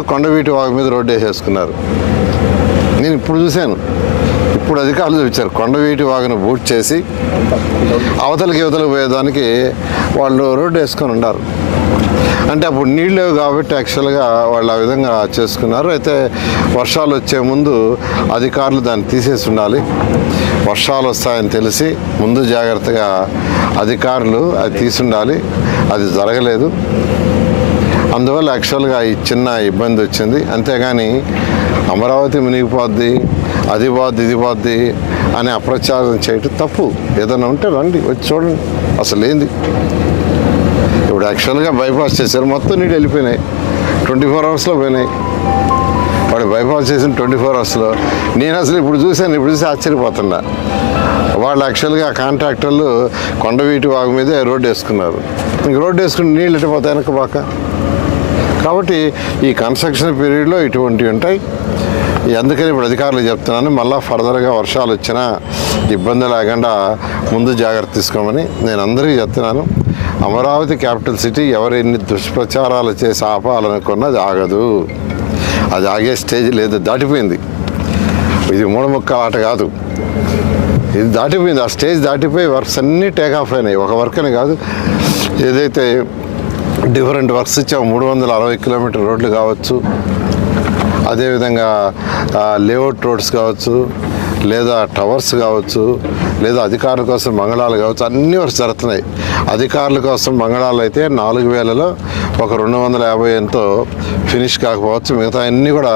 కూడా కొండవీటి వాగు మీద రోడ్డు వేసేసుకున్నారు. నేను ఇప్పుడు చూశాను, ఇప్పుడు అధికారులు చూపించారు కొండవీటి వాగును బూట్ చేసి అవతలకి పోయేదానికి వాళ్ళు రోడ్డు వేసుకొని ఉన్నారు. అంటే అప్పుడు నీళ్ళు లేవు కాబట్టి యాక్చువల్గా వాళ్ళు ఆ విధంగా చేసుకున్నారు. అయితే వర్షాలు వచ్చే ముందు అధికారులు దాన్ని తీసేసి ఉండాలి. వర్షాలు వస్తాయని తెలిసి ముందు జాగ్రత్తగా అధికారులు అది తీసుండాలి. అది జరగలేదు. అందువల్ల యాక్చువల్గా ఈ చిన్న ఇబ్బంది వచ్చింది. అంతేగాని అమరావతి మునిగిపోద్ది, అది పోద్ది, ఇది పోద్ది అని అప్రచారం చేయటం తప్పు. ఏదైనా ఉంటే రండి, వచ్చి చూడండి అసలు ఏంది. ఇప్పుడు యాక్చువల్గా బైపాస్ చేశారు, మొత్తం నీళ్ళు వెళ్ళిపోయినాయి. 24 అవర్స్లో పోయినాయి. వాడు బైపాస్ చేసిన 24 అవర్స్లో. నేను అసలు ఇప్పుడు చూసి ఆశ్చర్యపోతున్నా. వాళ్ళు యాక్చువల్గా కాంట్రాక్టర్లు కొండవీటి వాగు మీదే రోడ్డు వేసుకున్నారు. ఇంక రోడ్డు వేసుకుని నీళ్ళు ఎట్టిపోతాయి వెనక బాక. కాబట్టి ఈ కన్స్ట్రక్షన్ పీరియడ్లో ఇటువంటివి ఉంటాయి. అందుకని ఇప్పుడు అధికారులు చెప్తున్నాను, మళ్ళీ ఫర్దర్గా వర్షాలు వచ్చినా ఇబ్బంది లేకుండా ముందు జాగ్రత్త తీసుకోమని నేను అందరికీ చెప్తున్నాను. అమరావతి క్యాపిటల్ సిటీ ఎవరు ఎన్ని దుష్ప్రచారాలు చేసి ఆపాలనుకున్నది ఆగదు. అది ఆగే స్టేజ్ లేదు, దాటిపోయింది. ఇది మూఢముక్కల ఆట కాదు, ఇది దాటిపోయింది. ఆ స్టేజ్ దాటిపోయి వర్క్స్ అన్నీ టేక్ ఆఫ్ అయినాయి. ఒక వర్క్ అని కాదు, ఏదైతే డిఫరెంట్ వర్క్స్ ఇచ్చాము, 360 కిలోమీటర్ రోడ్లు కావచ్చు, అదేవిధంగా లేఅవుట్ రోడ్స్ కావచ్చు, లేదా టవర్స్ కావచ్చు, లేదా అధికారుల కోసం మంగళాలు కావచ్చు, అన్ని వర్క్స్ జరుగుతున్నాయి. అధికారుల కోసం మంగళాలు అయితే 4000లో ఒక 250 ఎంతో ఫినిష్ కాకపోవచ్చు. మిగతా అన్నీ కూడా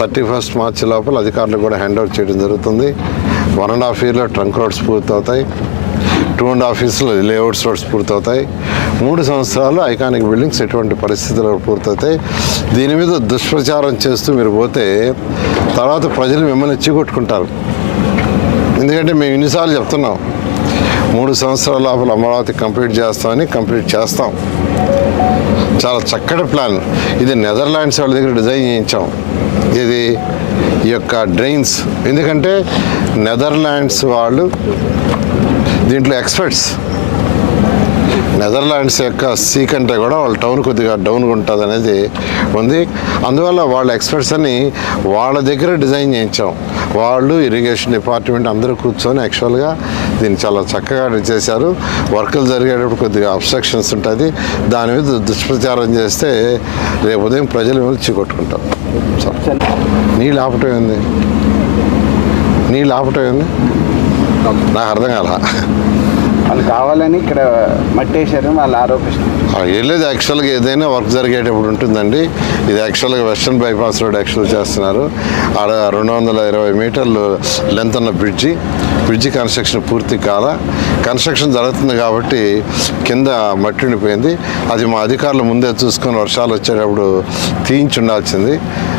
31 మార్చి లోపల అధికారులకు కూడా హ్యాండ్ ఓవర్ చేయడం జరుగుతుంది. 1.5 yearలో ట్రంక్ రోడ్స్ పూర్తవుతాయి. 2.5 yearsలో లేఅవుట్స్ రోడ్స్ పూర్తవుతాయి. 3 సంవత్సరాలు ఐకానిక్ బిల్డింగ్స్ ఎటువంటి పరిస్థితుల్లో పూర్తవుతాయి. దీని మీద దుష్ప్రచారం చేస్తూ మీరు పోతే తర్వాత ప్రజలు మిమ్మల్ని చీకొట్టుకుంటారు. ఎందుకంటే మేము ఇన్నిసార్లు చెప్తున్నాం, 3 సంవత్సరాల లోపల అమరావతి కంప్లీట్ చేస్తామని. కంప్లీట్ చేస్తాం. చాలా చక్కటి ప్లాన్ ఇది. నెదర్లాండ్స్ వాళ్ళ దగ్గర డిజైన్ చేయించాం. ఇది ఈ యొక్క డ్రైన్స్. ఎందుకంటే నెదర్లాండ్స్ వాళ్ళు దీంట్లో ఎక్స్పర్ట్స్. నెదర్లాండ్స్ యొక్క సీ కంటే కూడా వాళ్ళ టౌన్ కొద్దిగా డౌన్గా ఉంటుంది అనేది ఉంది. అందువల్ల వాళ్ళ ఎక్స్పర్ట్స్ అని వాళ్ళ దగ్గర డిజైన్ చేయించాం. వాళ్ళు ఇరిగేషన్ డిపార్ట్మెంట్ అందరూ కూర్చొని యాక్చువల్గా దీన్ని చాలా చక్కగా చేశారు. వర్కులు జరిగేటప్పుడు కొద్దిగా అబ్స్ట్రక్షన్స్ ఉంటుంది. దాని మీద దుష్ప్రచారం చేస్తే రేపు ఉదయం ప్రజలు మిమ్మల్ని చీకొట్టుకుంటాం. నీళ్ళు ఆపటం ఏంది? నాకు అర్థం కాల. వాళ్ళు కావాలని ఇక్కడ మట్టేశారని వాళ్ళు ఆరోపిస్తారు. ఏం లేదు, యాక్చువల్గా ఏదైనా వర్క్ జరిగేటప్పుడు ఉంటుందండి. ఇది యాక్చువల్గా వెస్టర్న్ బైపాస్ రోడ్ యాక్చువల్ చేస్తున్నారు. ఆడ 220 మీటర్లు లెంత్ ఉన్న బ్రిడ్జి కన్స్ట్రక్షన్ పూర్తి కాల. కన్స్ట్రక్షన్ జరుగుతుంది కాబట్టి కింద మట్టి ఉండిపోయింది. అది మా అధికారులు ముందే చూసుకొని వర్షాలు వచ్చేటప్పుడు తీయించి ఉండాల్సింది.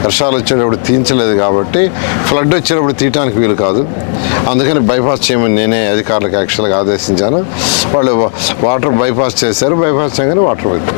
వర్షాలు వచ్చేటప్పుడు తీయించలేదు కాబట్టి ఫ్లడ్ వచ్చేటప్పుడు తీయటానికి వీలు కాదు. అందుకని బైపాస్ చేయమని నేనే అధికారులకు యాక్చువల్గా ఆదేశించాను. వాళ్ళు వాటర్ బైపాస్ చేశారు. బైపాస్ చేయగానే వాటర్ పోయింది.